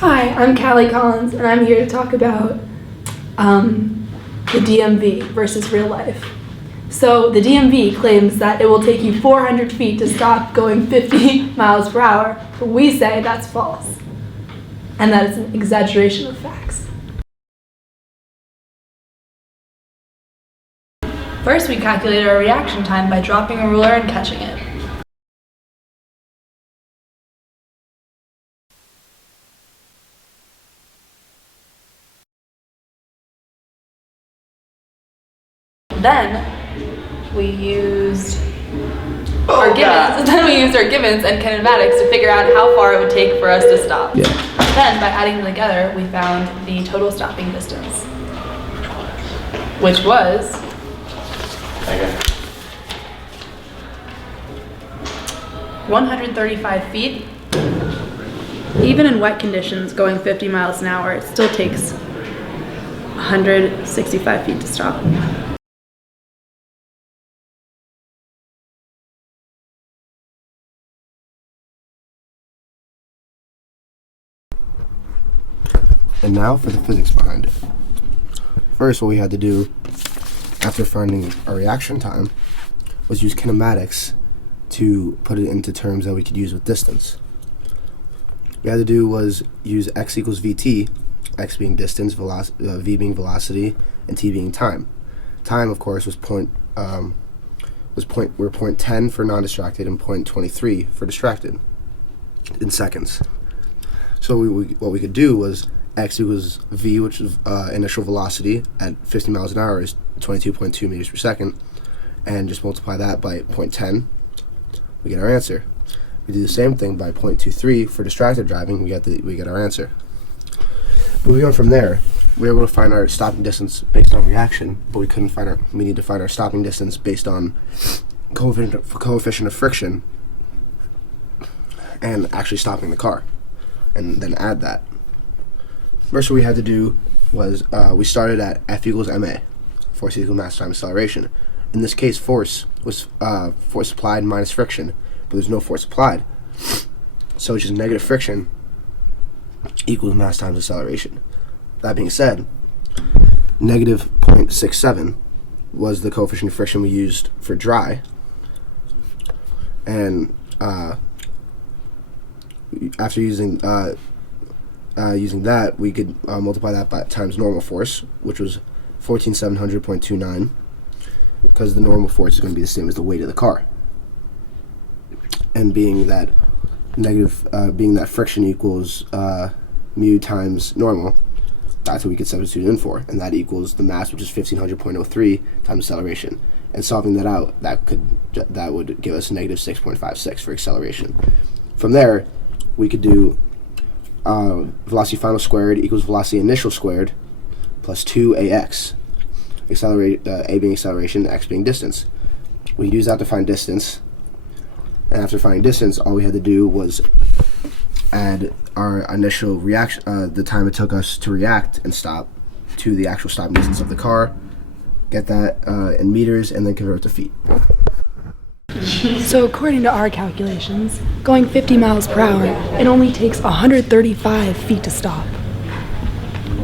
Hi, I'm Callie Collins, and I'm here to talk about the DMV versus real life. So the DMV claims that it will take you 400 feet to stop going 50 miles per hour, but we say that's false, and that it's an exaggeration of facts. First, we calculated our reaction time by dropping a ruler and catching it. Then we used our givens and kinematics to figure out how far it would take for us to stop. Yeah. Then, by adding them together, we found the total stopping distance, which was 135 feet. Even in wet conditions, going 50 miles an hour, it still takes 165 feet to stop. And now for the physics behind it. First, what we had to do after finding our reaction time was use kinematics to put it into terms that we could use with distance. What we had to do was use x equals vt, x being distance, v being velocity, and t being time. Time, of course, was point 10 for non-distracted and 0.23 for distracted in seconds. So what we could do was x equals v, which is initial velocity at 50 miles an hour is 22.2 meters per second, and just multiply that by 0.10, we get our answer. We do the same thing by 0.23 for distracted driving, we get our answer. Moving on from there, we were able to find our stopping distance based on reaction, but we need to find our stopping distance based on coefficient of friction and actually stopping the car, and then add that. First, what we had to do was we started at F equals ma, force equals mass times acceleration. In this case, force was force applied minus friction, but there's no force applied. So it's just negative friction equals mass times acceleration. That being said, negative 0.67 was the coefficient of friction we used for dry, and after using that, we could multiply that by times normal force, which was 14,700.29, because the normal force is going to be the same as the weight of the car. And being that friction equals mu times normal, that's what we could substitute in for, and that equals the mass, which is 1,500.03 times acceleration. And solving that out, that would give us negative 6.56 for acceleration. From there, we could do velocity final squared equals velocity initial squared plus 2ax. A being acceleration, x being distance. We use that to find distance, and after finding distance, all we had to do was add our initial reaction, the time it took us to react and stop, to the actual stopping distance of the car, get that in meters, and then convert it to feet. So according to our calculations, going 50 miles per hour, it only takes 135 feet to stop.